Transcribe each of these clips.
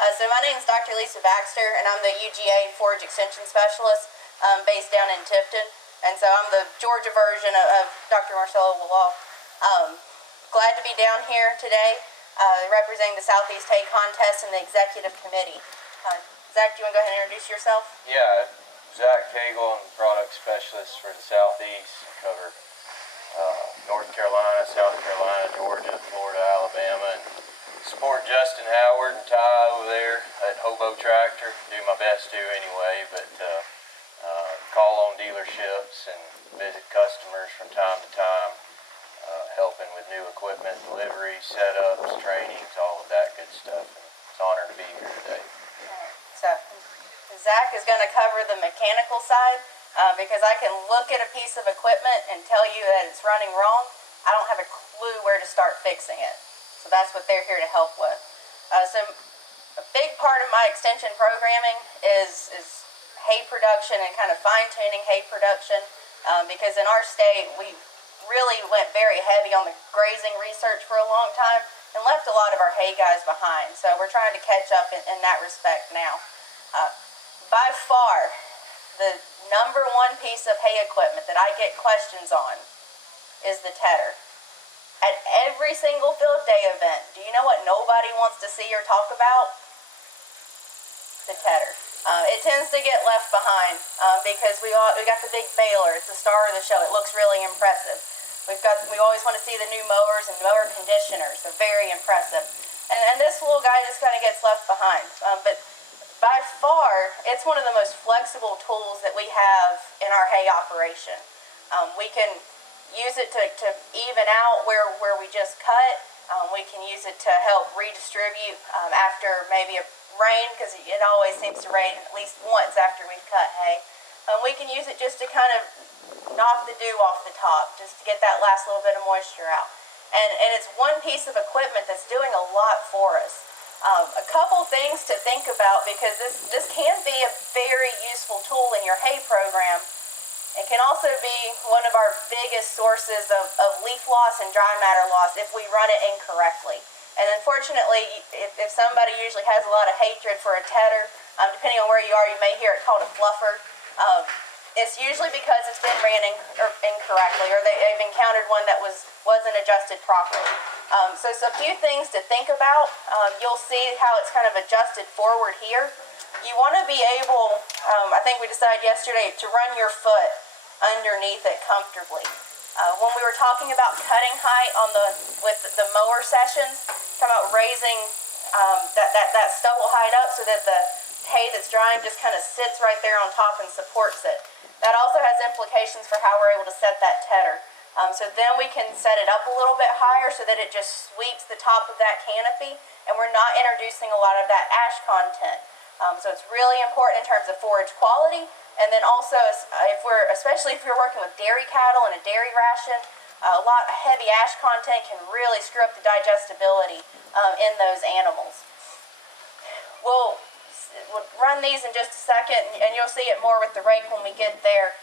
So my name is Dr. Lisa Baxter, and I'm the UGA Forage Extension Specialist based down in Tifton. And so I'm the Georgia version of Dr. Marcelo Wallach. Glad to be down here today representing the Southeast Hay Contest and the Executive Committee. Zach, do you want to go ahead and introduce yourself? Yeah, Zach Cagle. I'm the Product Specialist for the Southeast. I cover North Carolina, South Carolina, Georgia, Florida, Alabama, and support Justin Howard and Ty over there at Hobo Tractor. Do my best to anyway, but call on dealerships and visit customers from time to time, helping with new equipment delivery, setups, trainings, all of that good stuff. And it's an honor to be here today. So Zach is going to cover the mechanical side because I can look at a piece of equipment and tell you that it's running wrong. I don't have a clue where to start fixing it. So that's what they're here to help with. So a big part of my extension programming is hay production and kind of fine-tuning hay production because in our state we really went very heavy on the grazing research for a long time and left a lot of our hay guys behind. So we're trying to catch up in that respect now. By far, the number one piece of hay equipment that I get questions on is the tedder. At every single field day event, do you know what nobody wants to see or talk about? The tedder. It tends to get left behind because we got the big baler. It's the star of the show. It looks really impressive. We always want to see the new mowers and mower conditioners. They're very impressive. And this little guy just kind of gets left behind. But by far, it's one of the most flexible tools that we have in our hay operation. We can use it to even out where we just cut. We can use it to help redistribute after maybe a rain, because it always seems to rain at least once after we've cut hay. We can use it just to kind of knock the dew off the top, just to get that last little bit of moisture out. And it's one piece of equipment that's doing a lot for us. A couple things to think about, because this can be a very useful tool in your hay program. It can also be one of our biggest sources of leaf loss and dry matter loss if we run it incorrectly. And unfortunately, if somebody usually has a lot of hatred for a tedder, depending on where you are, you may hear it called a fluffer. It's usually because it's been ran incorrectly, or they've encountered one that wasn't adjusted properly. So a few things to think about. You'll see how it's kind of adjusted forward here. You want to be able, I think we decided yesterday, to run your foot underneath it comfortably. When we were talking about cutting height with the mower sessions, talking about raising that stubble height up so that the hay that's drying just kind of sits right there on top and supports it. That also has implications for how we're able to set that tedder. So then we can set it up a little bit higher so that it just sweeps the top of that canopy, and we're not introducing a lot of that ash content. So it's really important in terms of forage quality, and then also especially if you're working with dairy cattle and a dairy ration, a lot of heavy ash content can really screw up the digestibility in those animals. We'll run these in just a second, and you'll see it more with the rake when we get there.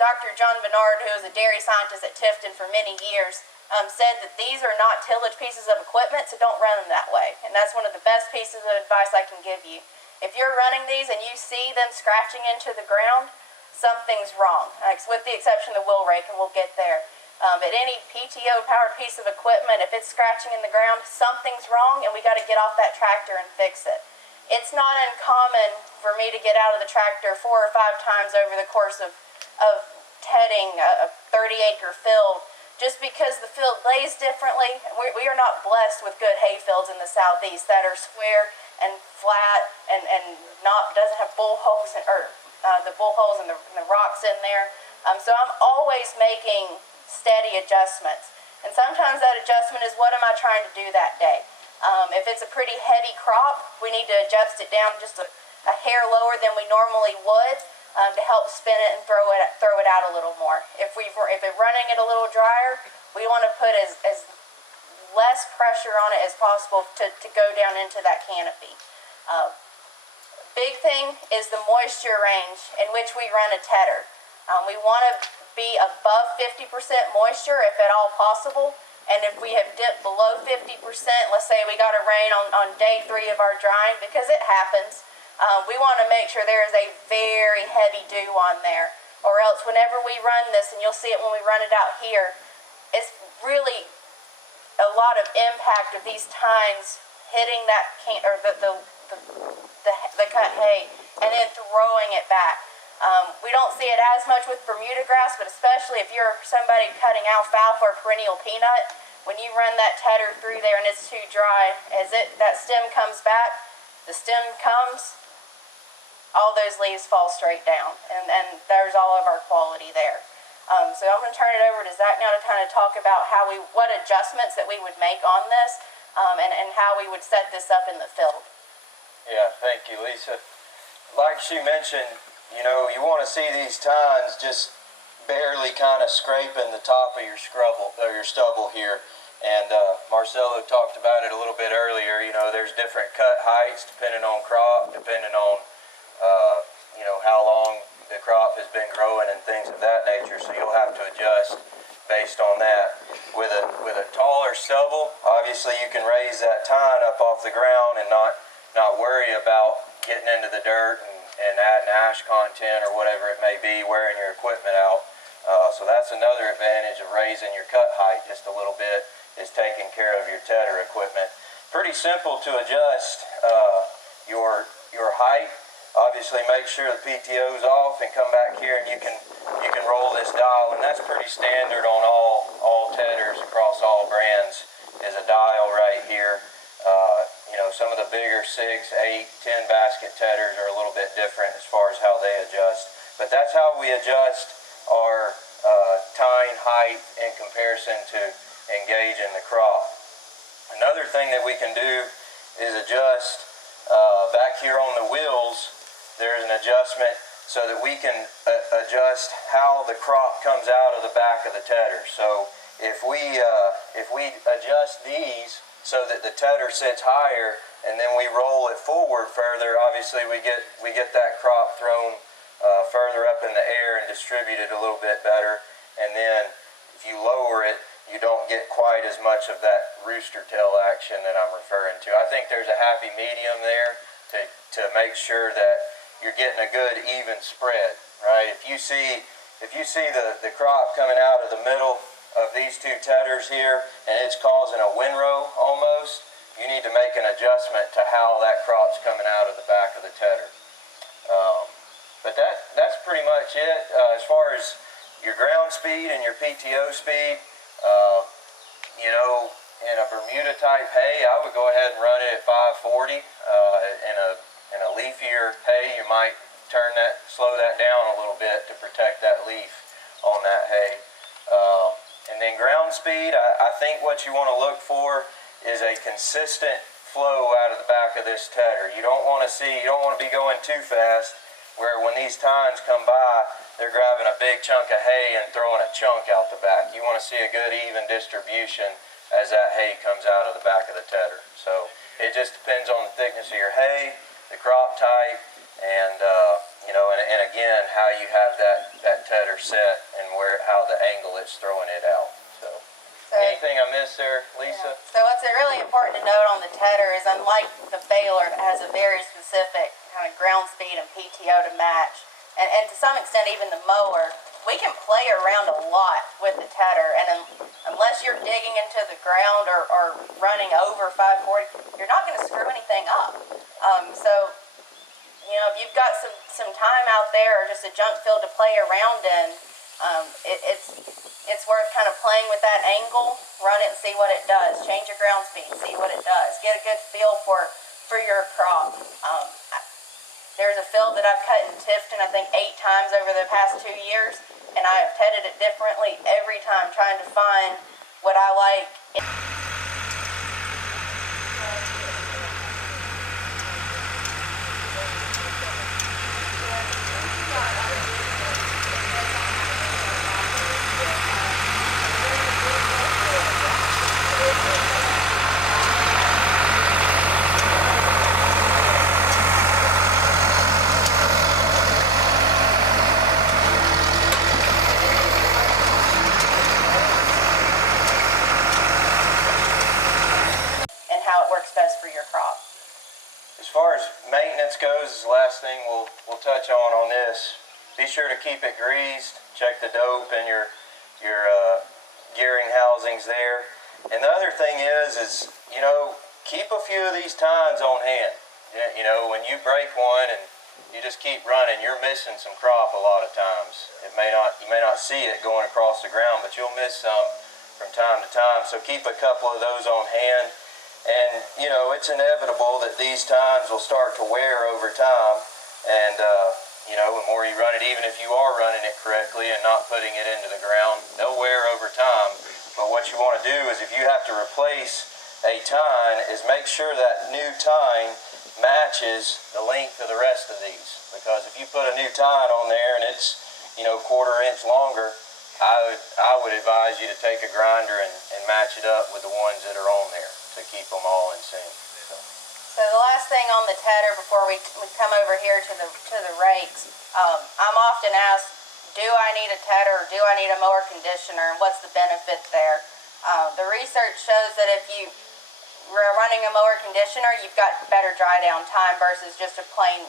Dr. John Bernard, who was a dairy scientist at Tifton for many years, said that these are not tillage pieces of equipment, so don't run them that way. And that's one of the best pieces of advice I can give you. If you're running these and you see them scratching into the ground, something's wrong, with the exception of the wheel rake, and we'll get there. But any PTO-powered piece of equipment, if it's scratching in the ground, something's wrong, and we got to get off that tractor and fix it. It's not uncommon for me to get out of the tractor 4 or 5 times over the course of tedding a 30-acre field, just because the field lays differently. We are not blessed with good hay fields in the Southeast that are square and flat and doesn't have bull holes the bull holes and the rocks in there. So I'm always making steady adjustments, and sometimes that adjustment is what am I trying to do that day. If it's a pretty heavy crop, we need to adjust it down just a hair lower than we normally would to help spin it and throw it out a little more. If we're running it a little drier, we want to put as less pressure on it as possible to go down into that canopy. Big thing is the moisture range in which we run a tedder. We want to be above 50% moisture if at all possible. And if we have dipped below 50%, let's say we got a rain on day 3 of our drying, because it happens, we want to make sure there is a very heavy dew on there. Or else whenever we run this, and you'll see it when we run it out here, it's really a lot of impact of these tines hitting that the cut hay and then throwing it back. We don't see it as much with Bermuda grass, but especially if you're somebody cutting alfalfa or perennial peanut, when you run that tedder through there and it's too dry, that stem comes back, the stem comes, all those leaves fall straight down, and there's all of our quality there. So I'm going to turn it over to Zach now to kind of talk about what adjustments that we would make on this, and how we would set this up in the field. Yeah, thank you, Lisa. Like she mentioned, you know, you want to see these tines just barely kind of scraping the top of your stubble here. And Marcelo talked about it a little bit earlier. You know, there's different cut heights depending on crop, depending on you know, how long the crop has been growing and things of that nature. So you'll have to adjust based on that. With a taller stubble, obviously you can raise that tine up off the ground and not worry about getting into the dirt and adding ash content or whatever it may be, wearing your equipment out. So that's another advantage of raising your cut height just a little bit, is taking care of your tedder equipment. Pretty simple to adjust your height. Obviously make sure the PTO's off and come back here and you can roll this dial, and that's pretty standard on all tedders across all brands, is a dial right here. You know, some of the bigger 6, 8, 10 basket tedders are a little bit different as far as how they adjust, but that's how we adjust our tine height in comparison to engaging the crop. Another thing that we can do is adjust back here on the wheels. There's an adjustment so that we can adjust how the crop comes out of the back of the tedder. So if we adjust these so that the tedder sits higher and then we roll it forward further, obviously we get that crop thrown further up in the air and distributed a little bit better. And then if you lower it, you don't get quite as much of that rooster tail action that I'm referring to. I think there's a happy medium there to make sure that you're getting a good even spread, right? If you see the crop coming out of the middle of these two tedders here and it's causing a windrow almost, you need to make an adjustment to how that crop's coming out of the back of the tedder. But that's pretty much it. As far as your ground speed and your PTO speed, you know, in a Bermuda type hay, I would go ahead and run it at 540. In a leafier hay, you might slow that down a little bit to protect that leaf on that hay. And then ground speed, I think what you want to look for is a consistent flow out of the back of this tedder. You don't want to be going too fast, where when these tines come by, they're grabbing a big chunk of hay and throwing a chunk out the back. You want to see a good even distribution as that hay comes out of the back of the tedder. So it just depends on the thickness of your hay, the crop type, and you know, and again, how you have that tedder set and how the angle it's throwing it out. So anything I missed there, Lisa? Yeah. So what's really important to note on the tedder is, unlike the baler that has a very specific kind of ground speed and PTO to match, and to some extent even the mower, we can play around a lot with the tedder, and unless you're digging into the ground or running over 540, you're not going to screw anything up. So, you know, if you've got some time out there or just a junk field to play around in, it's worth kind of playing with that angle, run it and see what it does. Change your ground speed, see what it does. Get a good feel for your crop. There's a field that I've cut in Tifton, I think 8 times over the past 2 years, and I have tedded it differently every time, trying to find what I like. best for your crop. As far as maintenance goes, is the last thing we'll touch on this. Be sure to keep it greased. Check the dope and your gearing housings there. And the other thing is keep a few of these tines on hand. You know, when you break one and you just keep running, you're missing some crop a lot of times. You may not see it going across the ground, but you'll miss some from time to time. So keep a couple of those on hand. And, you know, it's inevitable that these tines will start to wear over time. And, you know, the more you run it, even if you are running it correctly and not putting it into the ground, they'll wear over time. But what you want to do is, if you have to replace a tine, is make sure that new tine matches the length of the rest of these. Because if you put a new tine on there and it's, you know, 1/4 inch longer, I would advise you to take a grinder and match it up with the ones that are on there to keep them all in sync. So the last thing on the tedder before we come over here to the rakes, I'm often asked, do I need a tedder or do I need a mower conditioner, and what's the benefit there? The research shows that if you are running a mower conditioner, you've got better dry down time versus just a plain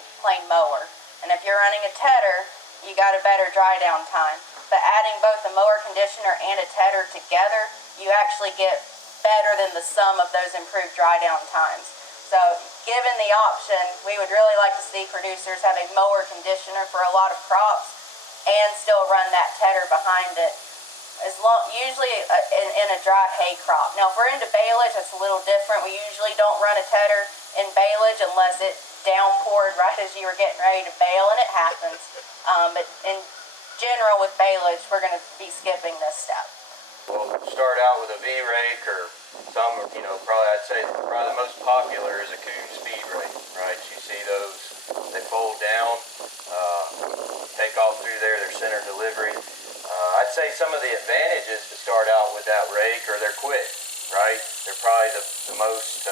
mower. And if you're running a tedder, you got a better dry down time. But adding both a mower conditioner and a tedder together, you actually get better than the sum of those improved dry down times. So given the option, we would really like to see producers have a mower conditioner for a lot of crops and still run that tedder behind it, usually in a dry hay crop. Now if we're into baleage, it's a little different. We usually don't run a tedder in baleage unless it downpoured right as you were getting ready to bale, and it happens. But in general with baleage, we're going to be skipping this step. We'll start out with a V-rake, or some, you know, I'd say the most popular is a Cagle speed rake, right? You see those, they fold down, take off through their center delivery. I'd say some of the advantages to start out with that rake are they're quick, right? They're probably the most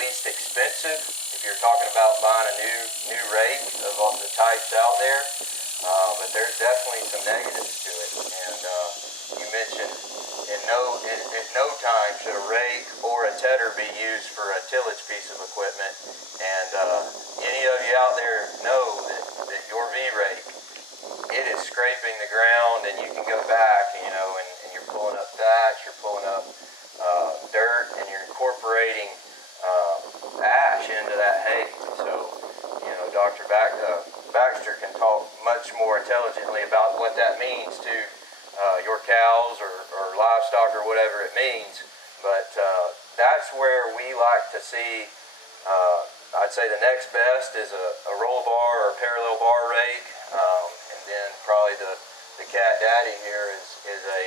least expensive if you're talking about buying a new rake of all the types out there. But there's definitely some negatives to it. And you mentioned at no time should a rake or a tedder be used for a tillage piece of equipment. And any of you out there know that your V-rake, it is scraping the ground, and you can go back, you know, and you're pulling up thatch, you're pulling up dirt, and you're incorporating ash into that hay. So, you know, Dr. Baxter can talk much more intelligently about what that means to your cows or livestock or whatever it means. But that's where we like to see, I'd say the next best is a roll bar or parallel bar rake. And then probably the cat daddy here is a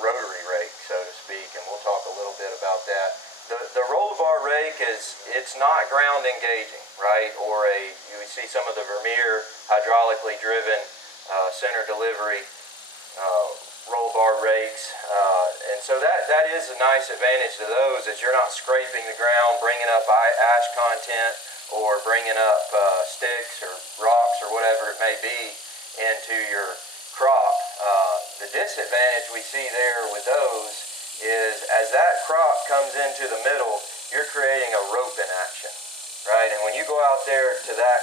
rotary rake, so to speak, and we'll talk a little bit about that. The roll bar rake it's not ground engaging, right? Or you see some of the Vermeer hydraulically driven center delivery roll bar rakes, and so that is a nice advantage to those, that you're not scraping the ground, bringing up ash content, or bringing up sticks or rocks or whatever it may be into your crop. The disadvantage we see there with those is as that crop comes into the middle, you're creating a roping action, right? And when you go out there to that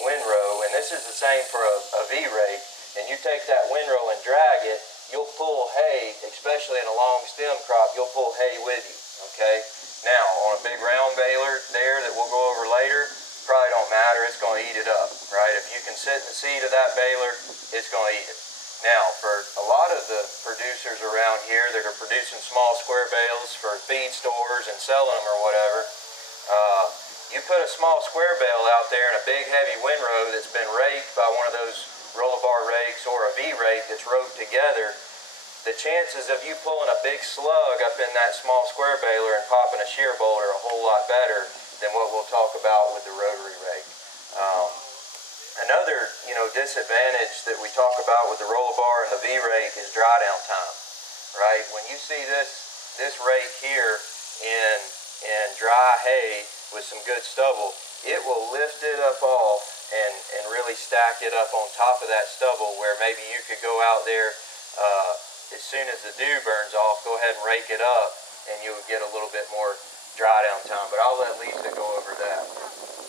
windrow, and this is the same for a V-rake, and you take that windrow and drag it, you'll pull hay, especially in a long stem crop, you'll pull hay with you, okay? Now, on a big round baler there that we'll go over later, probably don't matter, it's going to eat it up, right? If you can sit in the seat of that baler, it's going to eat it. Now, for a lot of the producers around here that are producing small square bales for feed stores and selling them or whatever, you put a small square bale out there in a big heavy windrow that's been raked by one of those roller bar rakes or a V-rake that's roped together, the chances of you pulling a big slug up in that small square baler and popping a shear bolt are a whole lot better than what we'll talk about with the rotary rake. Another, disadvantage that we talk about with the roller bar and the V-rake is dry down time, right? When you see this rake here in dry hay with some good stubble, it will lift it up off and really stack it up on top of that stubble, where maybe you could go out there as soon as the dew burns off, go ahead and rake it up, and you'll get a little bit more dry down time. But I'll let Lisa go over that.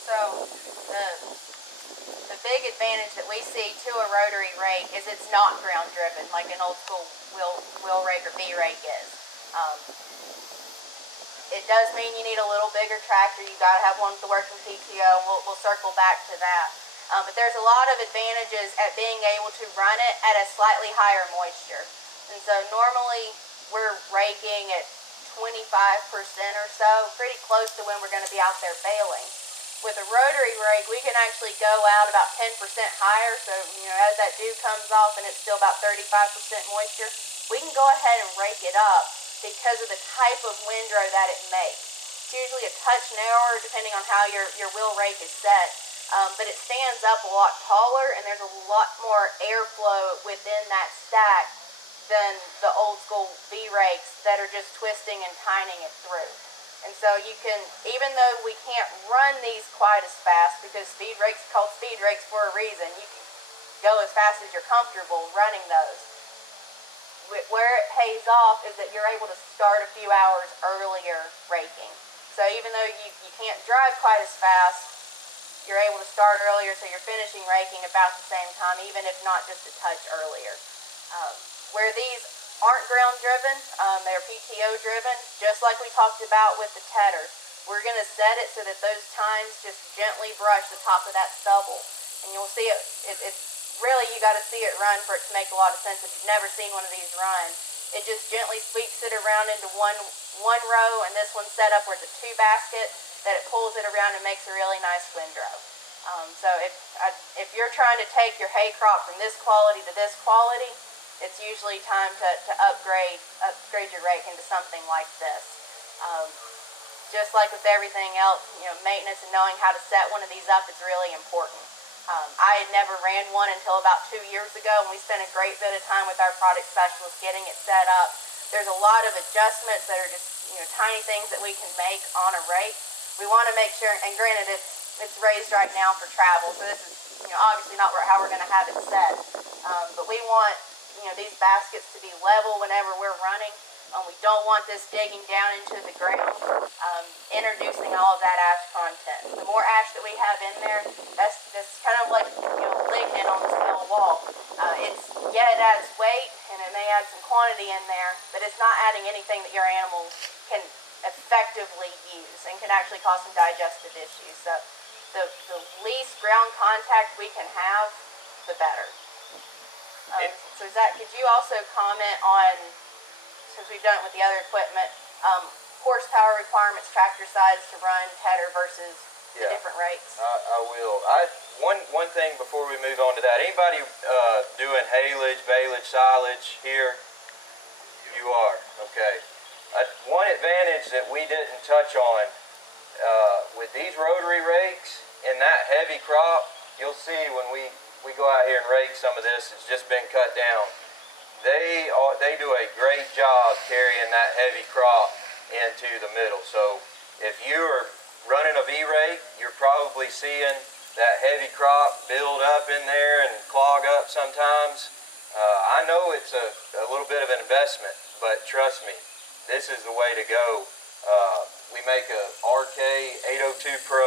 So the big advantage that we see to a rotary rake is it's not ground driven like an old school wheel rake or B rake is. It does mean you need a little bigger tractor. You got to have one with the working PTO. We'll circle back to that. But there's a lot of advantages at being able to run it at a slightly higher moisture. And so normally we're raking at 25% or so, pretty close to when we're going to be out there baling. With a rotary rake, we can actually go out about 10% higher. So, as that dew comes off and it's still about 35% moisture, we can go ahead and rake it up because of the type of windrow that it makes. It's usually a touch narrower depending on how your wheel rake is set, but it stands up a lot taller and there's a lot more airflow within that stack than the old school V-rakes that are just twisting and tining it through. And so you can, even though we can't run these quite as fast, because speed rakes are called speed rakes for a reason, you can go as fast as you're comfortable running those. Where it pays off is that you're able to start a few hours earlier raking. So even though you can't drive quite as fast, you're able to start earlier, so you're finishing raking about the same time, even if not just a touch earlier. Where these aren't ground driven, they're PTO driven, just like we talked about with the tedder. We're going to set it so that those tines just gently brush the top of that stubble. And you'll see it's really, you got to see it run for it to make a lot of sense. If you've never seen one of these run, it just gently sweeps it around into one row, and this one's set up where it's a 2 basket, that it pulls it around and makes a really nice windrow. So if you're trying to take your hay crop from this quality to this quality, it's usually time to upgrade your rake into something like this. Just like with everything else, maintenance and knowing how to set one of these up is really important. I had never ran one until about 2 years ago, and we spent a great bit of time with our product specialist getting it set up. There's a lot of adjustments that are just tiny things that we can make on a rake. We want to make sure, and granted it's raised right now for travel, so this is obviously not how we're going to have it set. But we want these baskets to be level whenever we're running. We don't want this digging down into the ground, introducing all of that ash content. The more ash that we have in there, that's kind of like lignin on the steel wall. It adds weight and it may add some quantity in there, but it's not adding anything that your animals can effectively use and can actually cause some digestive issues. So the least ground contact we can have, the better. So Zach, could you also comment on, since we've done it with the other equipment, horsepower requirements, tractor size to run tedder versus the different rakes? I will. One thing before we move on to that, anybody doing haylage, balage, silage here? You are, okay. One advantage that we didn't touch on with these rotary rakes in that heavy crop, you'll see when we go out here and rake some of this, it's just been cut down. They do a great job carrying that heavy crop into the middle. So if you are running a V-rake, you're probably seeing that heavy crop build up in there and clog up sometimes. I know it's a little bit of an investment, but trust me, this is the way to go. We make a RK 802 Pro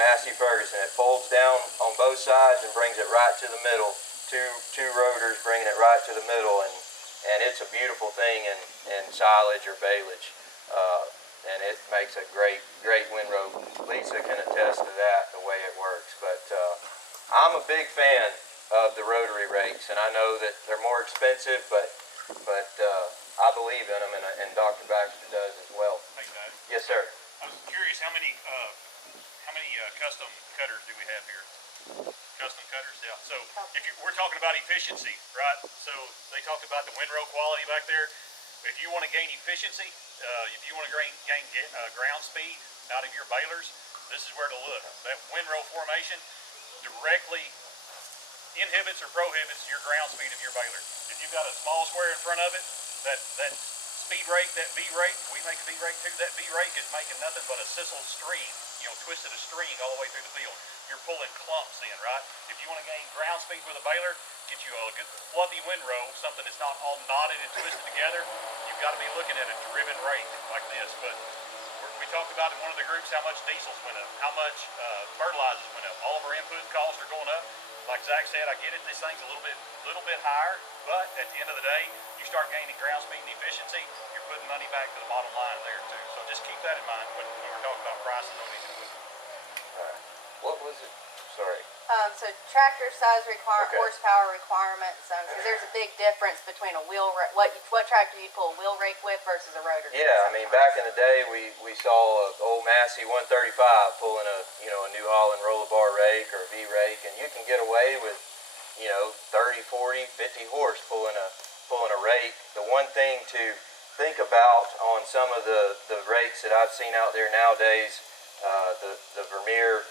Massey Ferguson. It folds down on both sides and brings it right to the middle. Two rotors bringing it right to the middle, and it's a beautiful thing in silage or balage, and it makes a great windrow. Lisa can attest to that, the way it works. But I'm a big fan of the rotary rakes, and I know that they're more expensive, but I believe in them, and Dr. Baxter does as well. Hey guys. Yes, sir. I was curious, how many custom cutters do we have here? Custom cutters, yeah. So we're talking about efficiency, right? So they talked about the windrow quality back there. If you want to gain efficiency, if you want to gain ground speed out of your balers, this is where to look. That windrow formation directly inhibits or prohibits your ground speed of your baler. If you've got a small square in front of it, that speed rake, that V-rake, we make a V-rake too, that V-rake is making nothing but a sisal stream, twisted a string all the way through the field. You're pulling clumps in, right? If you want to gain ground speed with a baler, get you a good fluffy windrow, something that's not all knotted and twisted together, you've got to be looking at a driven rake like this. But we talked about about in one of the groups how much diesels went up, how much fertilizers went up. All of our input costs are going up. Like Zach said, I get it. This thing's a little bit higher, but at the end of the day, you start gaining ground speed and efficiency, you're putting money back to the bottom line there too. So just keep that in mind when we're talking about prices on these equipment. All right. What was it? Sorry. So tractor size Okay. horsepower requirements, because there's a big difference between a what tractor you pull a wheel rake with versus a rotary. Yeah, I mean, back in the day, we saw an old Massey 135 pulling a New Holland roller bar rake or a V rake, and you can get away with 30, 40, 50 horse pulling a rake. The one thing to think about on some of the rakes that I've seen out there nowadays, the Vermeer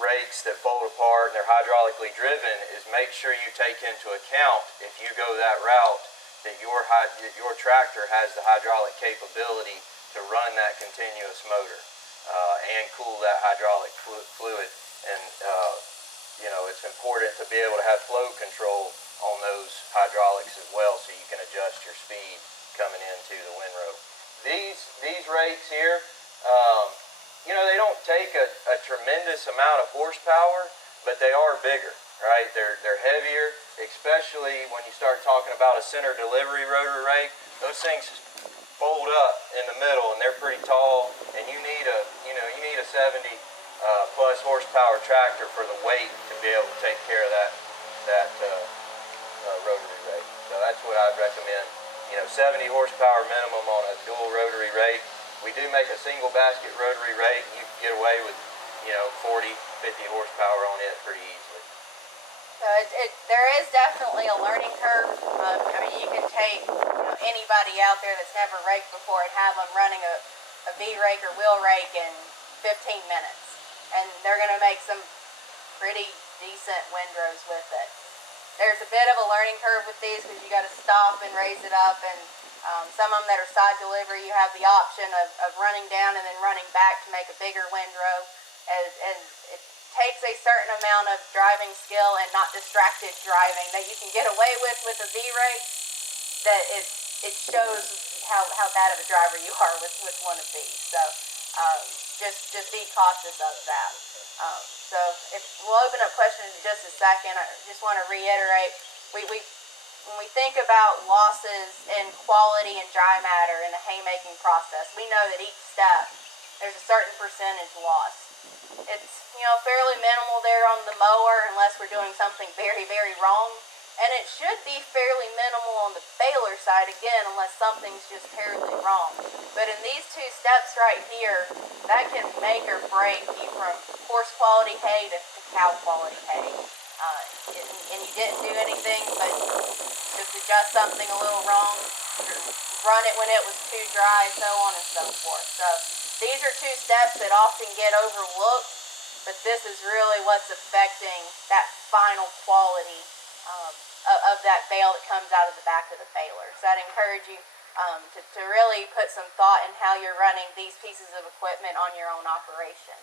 rakes that fold apart and they're hydraulically driven, is make sure you take into account, if you go that route, that your tractor has the hydraulic capability to run that continuous motor and cool that hydraulic fluid. And it's important to be able to have flow control on those hydraulics as well, so you can adjust your speed coming into the windrow. These rakes here, they don't take a tremendous amount of horsepower, but they are bigger, right? They're heavier, especially when you start talking about a center delivery rotary rake. Those things fold up in the middle, and they're pretty tall, and you need a 70 plus horsepower tractor for the weight to be able to take care of that rotary rake. So that's what I'd recommend. 70 horsepower minimum on a dual rotary rake. We do make a single basket rotary rake. You can get away with 40, 50 horsepower on it pretty easily. So there is definitely a learning curve. You can take anybody out there that's never raked before and have them running a V rake or wheel rake in 15 minutes, and they're going to make some pretty decent windrows with it. There's a bit of a learning curve with these because you got to stop and raise it up, and some of them that are side delivery, you have the option of running down and then running back to make a bigger windrow, and it takes a certain amount of driving skill and not distracted driving that you can get away with a V rake. That it shows how bad of a driver you are with one of these. So just be cautious of that. So we'll open up questions in just a second. I just want to reiterate, when we think about losses in quality and dry matter in the haymaking process, we know that each step there's a certain percentage loss. It's fairly minimal there on the mower unless we're doing something very, very wrong, and it should be fairly minimal on the baler side again unless something's just terribly wrong. But in these two steps right here, that can make or break you from horse quality hay to cow quality hay. And you didn't do anything but just adjust something a little wrong, run it when it was too dry, so on and so forth. So these are two steps that often get overlooked, but this is really what's affecting that final quality of that bale that comes out of the back of the baler. So I'd encourage you to really put some thought in how you're running these pieces of equipment on your own operation.